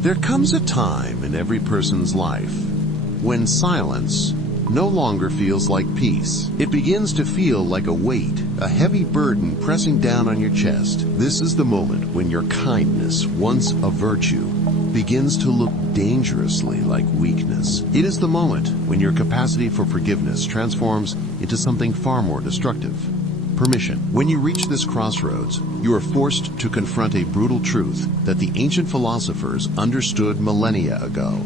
There comes a time in every person's life when silence no longer feels like peace. It begins to feel like a weight, a heavy burden pressing down on your chest. This is the moment when your kindness, once a virtue, begins to look dangerously like weakness. It is the moment when your capacity for forgiveness transforms into something far more destructive. Permission. When you reach this crossroads, you are forced to confront a brutal truth that the ancient philosophers understood millennia ago.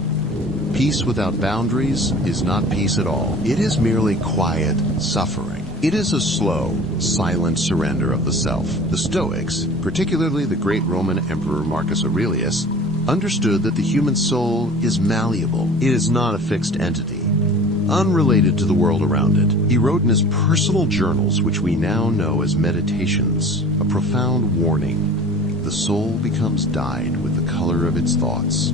Peace without boundaries is not peace at all. It is merely quiet suffering. It is a slow, silent surrender of the self. The Stoics, particularly the great Roman Emperor Marcus Aurelius, understood that the human soul is malleable. It is not a fixed entity, unrelated to the world around it. He wrote in his personal journals, which we now know as meditations, a profound warning. The soul becomes dyed with the color of its thoughts.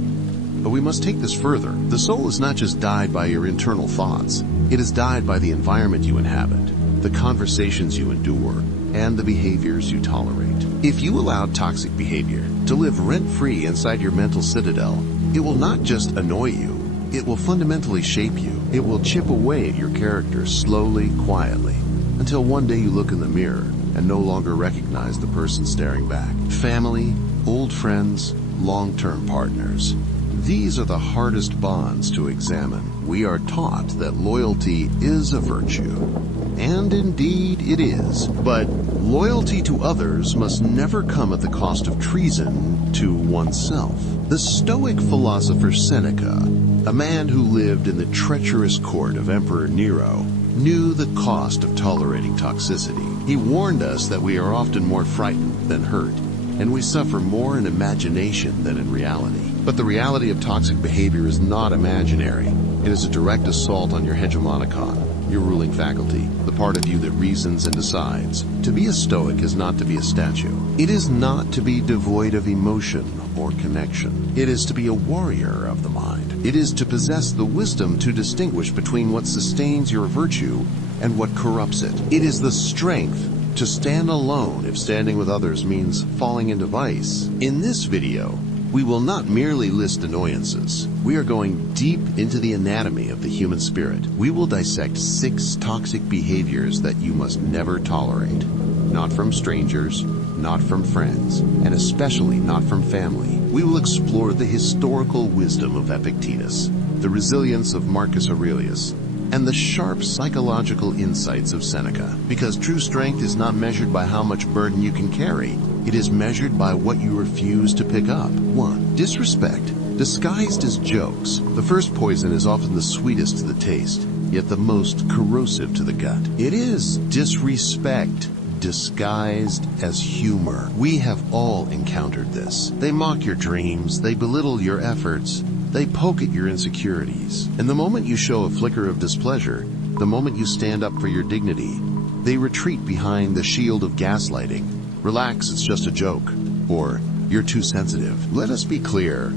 But we must take this further. The soul is not just dyed by your internal thoughts. It is dyed by the environment you inhabit, the conversations you endure, and the behaviors you tolerate. If you allow toxic behavior to live rent-free inside your mental citadel, it will not just annoy you, it will fundamentally shape you. It will chip away at your character slowly, quietly, until one day you look in the mirror and no longer recognize the person staring back. Family, old friends, long-term partners. These are the hardest bonds to examine. We are taught that loyalty is a virtue, and indeed it is. But loyalty to others must never come at the cost of treason to oneself. The Stoic philosopher Seneca, a man who lived in the treacherous court of Emperor Nero, knew the cost of tolerating toxicity. He warned us that we are often more frightened than hurt, and we suffer more in imagination than in reality. But the reality of toxic behavior is not imaginary. It is a direct assault on your hegemonicon, your ruling faculty, the part of you that reasons and decides. To be a Stoic is not to be a statue. It is not to be devoid of emotion or connection. It is to be a warrior of the mind. It is to possess the wisdom to distinguish between what sustains your virtue and what corrupts it. It is the strength to stand alone if standing with others means falling into vice. In this video, we will not merely list annoyances. We are going deep into the anatomy of the human spirit. We will dissect 6 toxic behaviors that you must never tolerate. Not from strangers, not from friends, and especially not from family. We will explore the historical wisdom of Epictetus, the resilience of Marcus Aurelius, and the sharp psychological insights of Seneca. Because true strength is not measured by how much burden you can carry. It is measured by what you refuse to pick up. 1. Disrespect. Disguised as jokes. The first poison is often the sweetest to the taste, yet the most corrosive to the gut. It is disrespect disguised as humor. We have all encountered this. They mock your dreams, they belittle your efforts, they poke at your insecurities. And the moment you show a flicker of displeasure, the moment you stand up for your dignity, they retreat behind the shield of gaslighting. Relax, it's just a joke. Or, you're too sensitive. Let us be clear.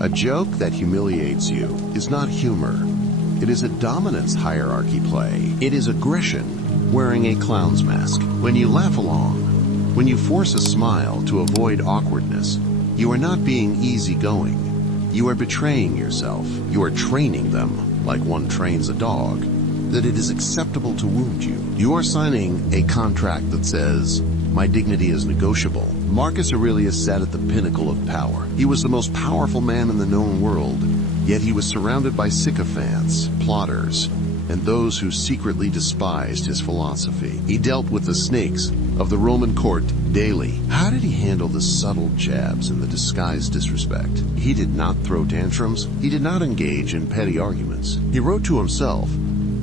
A joke that humiliates you is not humor. It is a dominance hierarchy play. It is aggression wearing a clown's mask. When you laugh along, when you force a smile to avoid awkwardness, you are not being easygoing. You are betraying yourself. You are training them, like one trains a dog, that it is acceptable to wound you. You are signing a contract that says, my dignity is negotiable. Marcus Aurelius sat at the pinnacle of power. He was the most powerful man in the known world, yet he was surrounded by sycophants, plotters, and those who secretly despised his philosophy. He dealt with the snakes of the Roman court daily. How did he handle the subtle jabs and the disguised disrespect? He did not throw tantrums. He did not engage in petty arguments. He wrote to himself,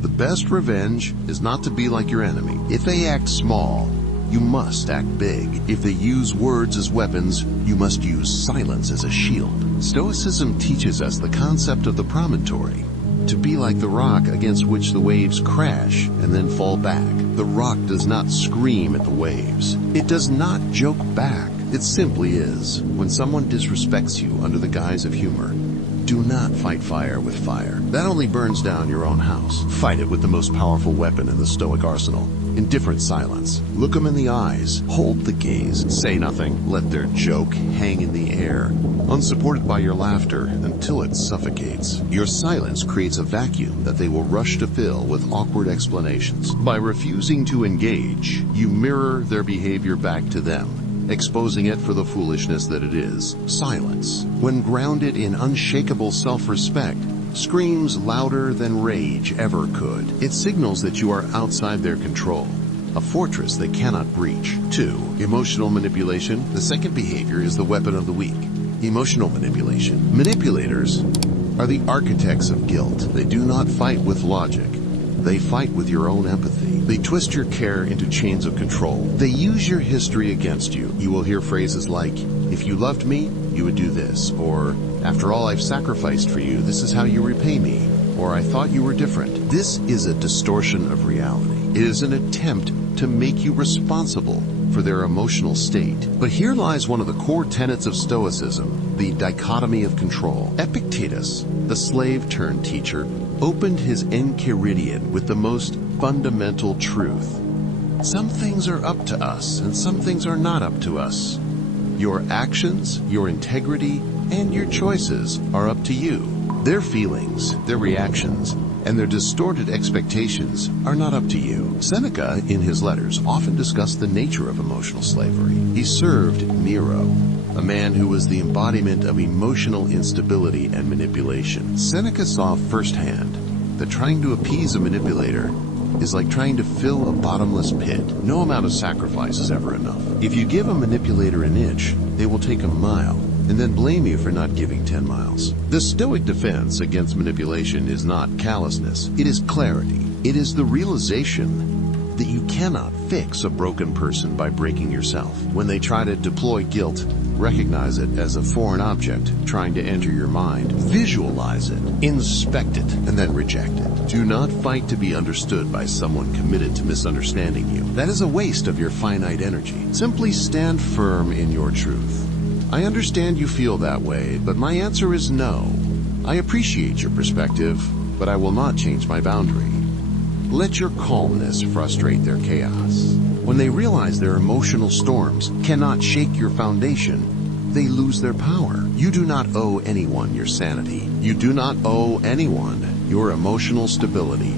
the best revenge is not to be like your enemy. If they act small, you must act big. If they use words as weapons, you must use silence as a shield. Stoicism teaches us the concept of the promontory, to be like the rock against which the waves crash and then fall back. The The rock does not scream at the waves. It does not joke back. It simply is. When someone disrespects you under the guise of humor, do not fight fire with fire. That only burns down your own house. Fight it with the most powerful weapon in the Stoic arsenal: indifferent silence. Look them in the eyes. Hold the gaze. Say nothing. Let their joke hang in the air, unsupported by your laughter, until it suffocates. Your silence creates a vacuum that they will rush to fill with awkward explanations. By refusing to engage, you mirror their behavior back to them, exposing it for the foolishness that it is. Silence, when grounded in unshakable self-respect, screams louder than rage ever could. It signals that you are outside their control, a fortress they cannot breach. 2. Emotional manipulation. The second behavior is the weapon of the weak. Emotional manipulation. Manipulators are the architects of guilt. They do not fight with logic. They fight with your own empathy. They twist your care into chains of control. They use your history against you. You will hear phrases like, "If you loved me, you would do this," or "After all I've sacrificed for you, this is how you repay me," or "I thought you were different." This is a distortion of reality. It is an attempt to make you responsible for their emotional state. But here lies one of the core tenets of Stoicism, the dichotomy of control. Epictetus, the slave-turned-teacher, opened his Enchiridion with the most fundamental truth. Some things are up to us, and some things are not up to us. Your actions, your integrity, and your choices are up to you. Their feelings, their reactions, and their distorted expectations are not up to you. Seneca, in his letters, often discussed the nature of emotional slavery. He served Nero, a man who was the embodiment of emotional instability and manipulation. Seneca saw firsthand that trying to appease a manipulator is like trying to fill a bottomless pit. No amount of sacrifice is ever enough. If you give a manipulator an inch, they will take a mile, and then blame you for not giving 10 miles. The Stoic defense against manipulation is not callousness, it is clarity. It is the realization that you cannot fix a broken person by breaking yourself. When they try to deploy guilt, recognize it as a foreign object trying to enter your mind. Visualize it, inspect it, and then reject it. Do not fight to be understood by someone committed to misunderstanding you. That is a waste of your finite energy. Simply stand firm in your truth. I understand you feel that way, but my answer is no. I appreciate your perspective, but I will not change my boundary. Let your calmness frustrate their chaos. When they realize their emotional storms cannot shake your foundation, they lose their power. You do not owe anyone your sanity. You do not owe anyone your emotional stability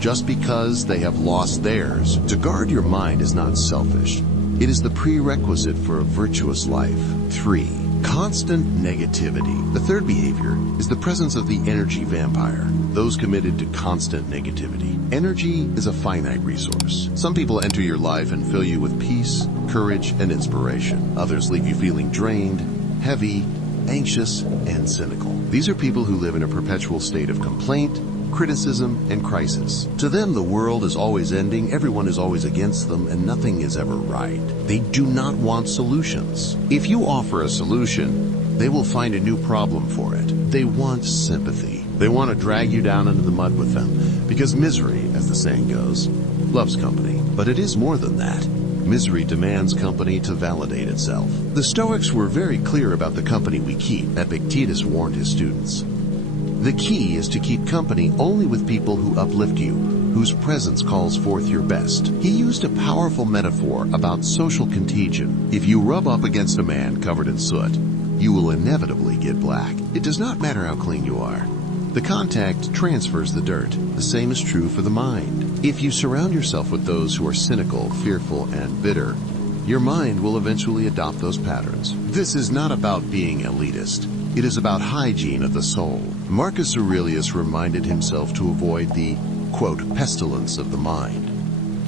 just because they have lost theirs. To guard your mind is not selfish. It is the prerequisite for a virtuous life. 3. Constant negativity. The third behavior is the presence of the energy vampire, those committed to constant negativity. Energy is a finite resource. Some people enter your life and fill you with peace, courage, and inspiration. Others leave you feeling drained, heavy, anxious, and cynical. These are people who live in a perpetual state of complaint, criticism, and crisis. To them, the world is always ending, everyone is always against them, and nothing is ever right. They do not want solutions. If you offer a solution, they will find a new problem for it. They want sympathy. They want to drag you down into the mud with them, because misery, as the saying goes, loves company. But it is more than that. Misery demands company to validate itself. The Stoics were very clear about the company we keep. Epictetus warned his students. The key is to keep company only with people who uplift you, whose presence calls forth your best. He used a powerful metaphor about social contagion. If you rub up against a man covered in soot, you will inevitably get black. It does not matter how clean you are. The contact transfers the dirt. The same is true for the mind. If you surround yourself with those who are cynical, fearful, and bitter, your mind will eventually adopt those patterns. This is not about being elitist. It is about hygiene of the soul. Marcus Aurelius reminded himself to avoid the, quote, pestilence of the mind,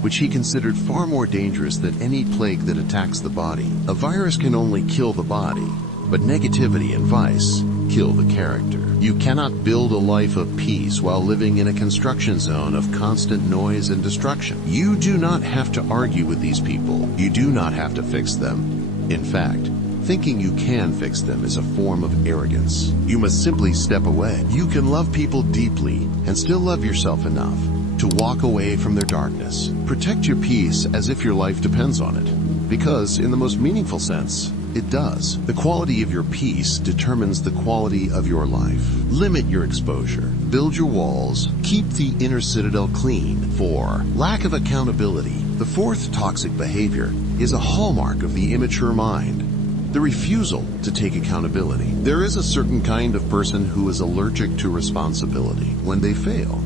which he considered far more dangerous than any plague that attacks the body. A virus can only kill the body, but negativity and vice kill the character. You cannot build a life of peace while living in a construction zone of constant noise and destruction. You do not have to argue with these people. You do not have to fix them. In fact, thinking you can fix them is a form of arrogance. You must simply step away. You can love people deeply and still love yourself enough to walk away from their darkness. Protect your peace as if your life depends on it, because in the most meaningful sense, it does. The quality of your peace determines the quality of your life. Limit your exposure. Build your walls. Keep the inner citadel clean. 4. Lack of accountability. The fourth toxic behavior is a hallmark of the immature mind. The refusal to take accountability. There is a certain kind of person who is allergic to responsibility when they fail.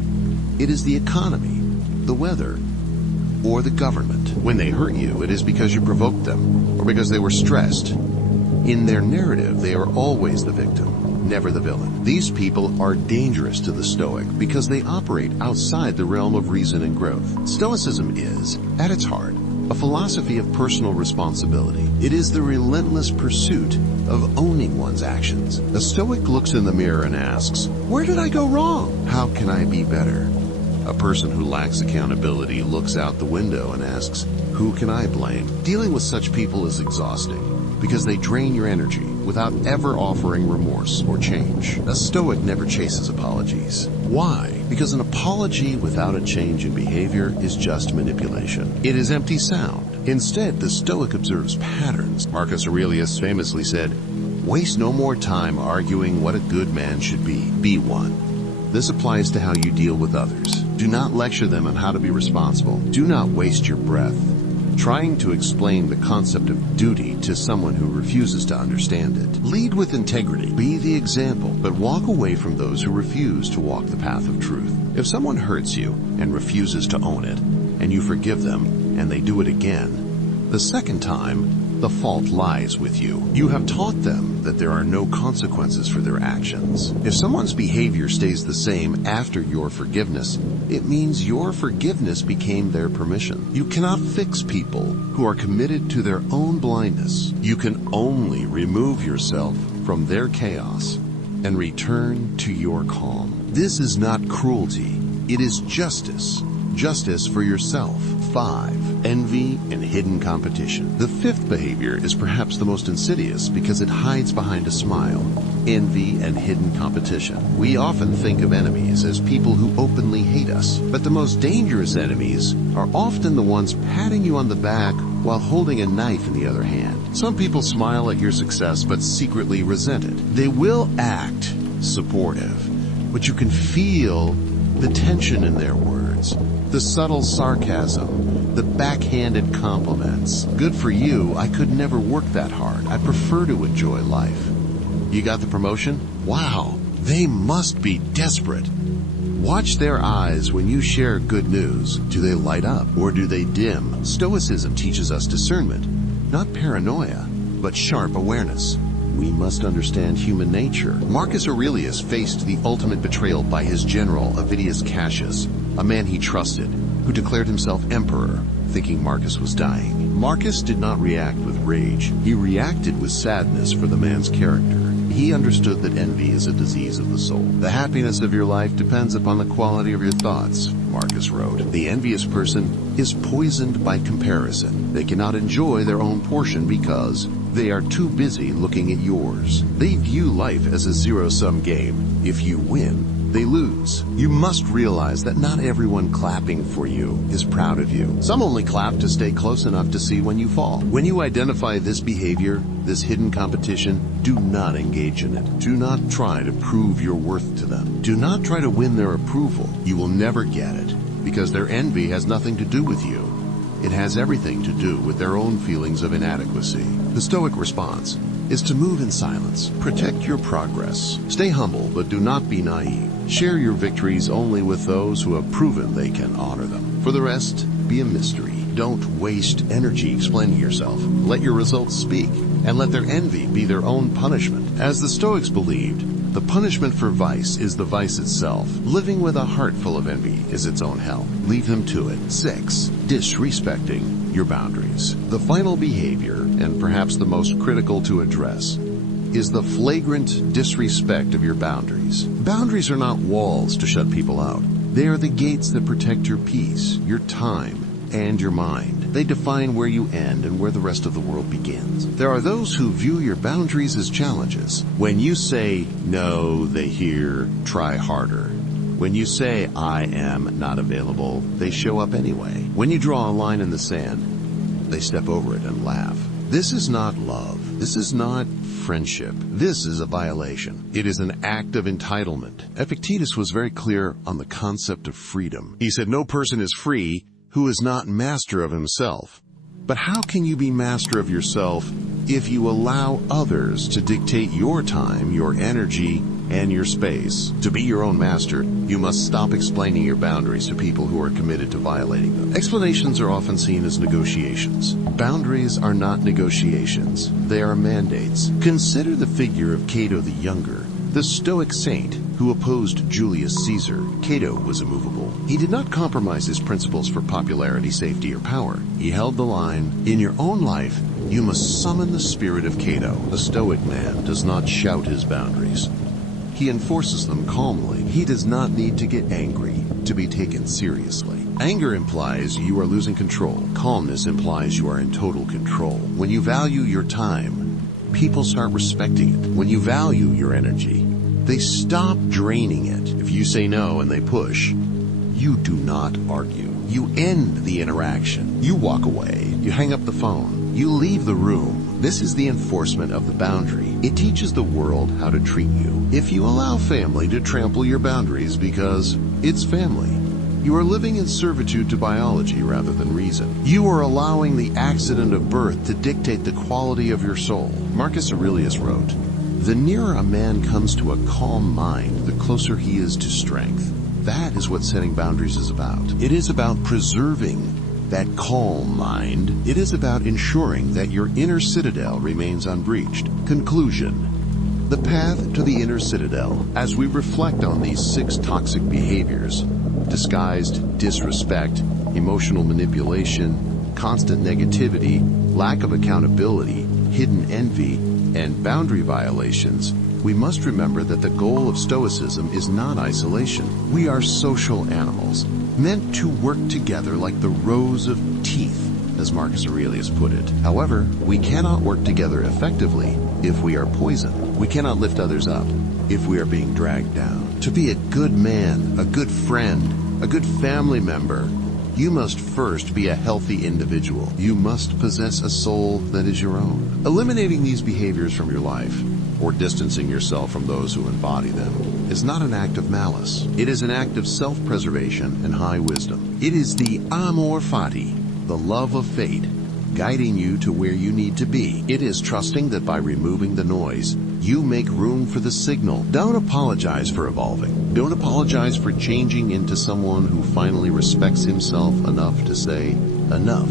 It is the economy, the weather, or the government. When they hurt you, it is because you provoked them, or because they were stressed. In their narrative, they are always the victim, never the villain. These people are dangerous to the Stoic because they operate outside the realm of reason and growth. Stoicism is, at its heart, a philosophy of personal responsibility. It is the relentless pursuit of owning one's actions. A Stoic looks in the mirror and asks, "Where did I go wrong? How can I be better?" A person who lacks accountability looks out the window and asks, "Who can I blame?" Dealing with such people is exhausting because they drain your energy without ever offering remorse or change. A Stoic never chases apologies. Why? Because an apology without a change in behavior is just manipulation. It is empty sound. Instead, the Stoic observes patterns. Marcus Aurelius famously said, "Waste no more time arguing what a good man should be one." This applies to how you deal with others. Do not lecture them on how to be responsible. Do not waste your breath trying to explain the concept of duty to someone who refuses to understand it. Lead with integrity. Be the example, but walk away from those who refuse to walk the path of truth. If someone hurts you and refuses to own it, and you forgive them, and they do it again, the second time, the fault lies with you. You have taught them that there are no consequences for their actions. If someone's behavior stays the same after your forgiveness, it means your forgiveness became their permission. You cannot fix people who are committed to their own blindness. You can only remove yourself from their chaos and return to your calm. This is not cruelty. It is justice. Justice for yourself. 5. Envy and hidden competition. The fifth behavior is perhaps the most insidious because it hides behind a smile. Envy and hidden competition. We often think of enemies as people who openly hate us, but the most dangerous enemies are often the ones patting you on the back while holding a knife in the other hand. Some people smile at your success but secretly resent it. They will act supportive, but you can feel the tension in their words, the subtle sarcasm, the backhanded compliments. Good for you, I could never work that hard. I prefer to enjoy life. You got the promotion? Wow, they must be desperate. Watch their eyes when you share good news. Do they light up or do they dim? Stoicism teaches us discernment, not paranoia, but sharp awareness. We must understand human nature. Marcus Aurelius faced the ultimate betrayal by his general, Avidius Cassius, a man he trusted, who declared himself emperor, thinking Marcus was dying. Marcus did not react with rage. He reacted with sadness for the man's character. He understood that envy is a disease of the soul. The happiness of your life depends upon the quality of your thoughts, Marcus wrote. The envious person is poisoned by comparison. They cannot enjoy their own portion because they are too busy looking at yours. They view life as a zero-sum game. If you win, they lose. You must realize that not everyone clapping for you is proud of you. Some only clap to stay close enough to see when you fall. When you identify this behavior, this hidden competition, do not engage in it. Do not try to prove your worth to them. Do not try to win their approval. You will never get it, because their envy has nothing to do with you. It has everything to do with their own feelings of inadequacy. The Stoic response is to move in silence. Protect your progress. Stay humble, but do not be naive. Share your victories only with those who have proven they can honor them. For the rest, be a mystery. Don't waste energy explaining yourself. Let your results speak, and let their envy be their own punishment. As the Stoics believed, the punishment for vice is the vice itself. Living with a heart full of envy is its own hell. Leave them to it. 6. Disrespecting your boundaries. The final behavior, and perhaps the most critical to address, is the flagrant disrespect of your boundaries. Boundaries are not walls to shut people out. They are the gates that protect your peace, your time, and your mind. They define where you end and where the rest of the world begins. There are those who view your boundaries as challenges. When you say, no, they hear, try harder, When you say, "I am not available," they show up anyway. When you draw a line in the sand, they step over it and laugh. This is not love. This is not friendship. This is a violation. It is an act of entitlement. Epictetus was very clear on the concept of freedom. He said, "No person is free who is not master of himself." But how can you be master of yourself if you allow others to dictate your time, your energy, and your space? To be your own master, you must stop explaining your boundaries to people who are committed to violating them. Explanations are often seen as negotiations. Boundaries are not negotiations. They are mandates. Consider the figure of Cato the Younger, the Stoic saint who opposed Julius Caesar. Cato was immovable. He did not compromise his principles for popularity, safety, or power. He held the line, "In your own life, you must summon the spirit of Cato." The Stoic man does not shout his boundaries. He enforces them calmly. He does not need to get angry to be taken seriously. Anger implies you are losing control. Calmness implies you are in total control. When you value your time, people start respecting it. When you value your energy, they stop draining it. If you say no and they push, you do not argue. You end the interaction. You walk away. You hang up the phone. You leave the room. This is the enforcement of the boundary. It teaches the world how to treat you. If you allow family to trample your boundaries because it's family, you are living in servitude to biology rather than reason. You are allowing the accident of birth to dictate the quality of your soul. Marcus Aurelius wrote, "The nearer a man comes to a calm mind, the closer he is to strength." That is what setting boundaries is about. It is about preserving that calm mind. It is about ensuring that your inner citadel remains unbreached. Conclusion. The path to the inner citadel. As we reflect on these 6 toxic behaviors, disguised disrespect, emotional manipulation, constant negativity, lack of accountability, hidden envy, and boundary violations, we must remember that the goal of Stoicism is not isolation. We are social animals, meant to work together like the rows of teeth, as Marcus Aurelius put it. However, we cannot work together effectively if we are poisoned. We cannot lift others up if we are being dragged down. To be a good man, a good friend, a good family member, you must first be a healthy individual. You must possess a soul that is your own. Eliminating these behaviors from your life, or distancing yourself from those who embody them, is not an act of malice. It is an act of self-preservation and high wisdom. It is the amor fati, the love of fate, guiding you to where you need to be. It is trusting that by removing the noise, you make room for the signal. Don't apologize for evolving. Don't apologize for changing into someone who finally respects himself enough to say, enough.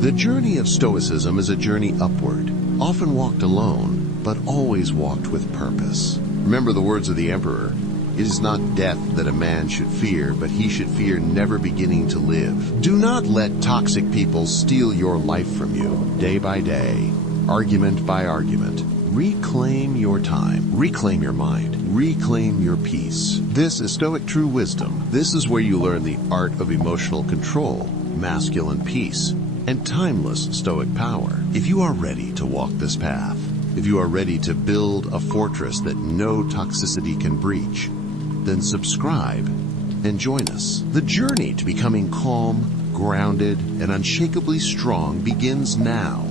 The journey of Stoicism is a journey upward, often walked alone, but always walked with purpose. Remember the words of the emperor, "It is not death that a man should fear, but he should fear never beginning to live." Do not let toxic people steal your life from you, day by day, argument by argument. Reclaim your time, reclaim your mind, reclaim your peace. This is Stoic True Wisdom. This is where you learn the art of emotional control, masculine peace, and timeless Stoic power. If you are ready to walk this path, if you are ready to build a fortress that no toxicity can breach, then subscribe and join us. The journey to becoming calm, grounded, and unshakably strong begins now.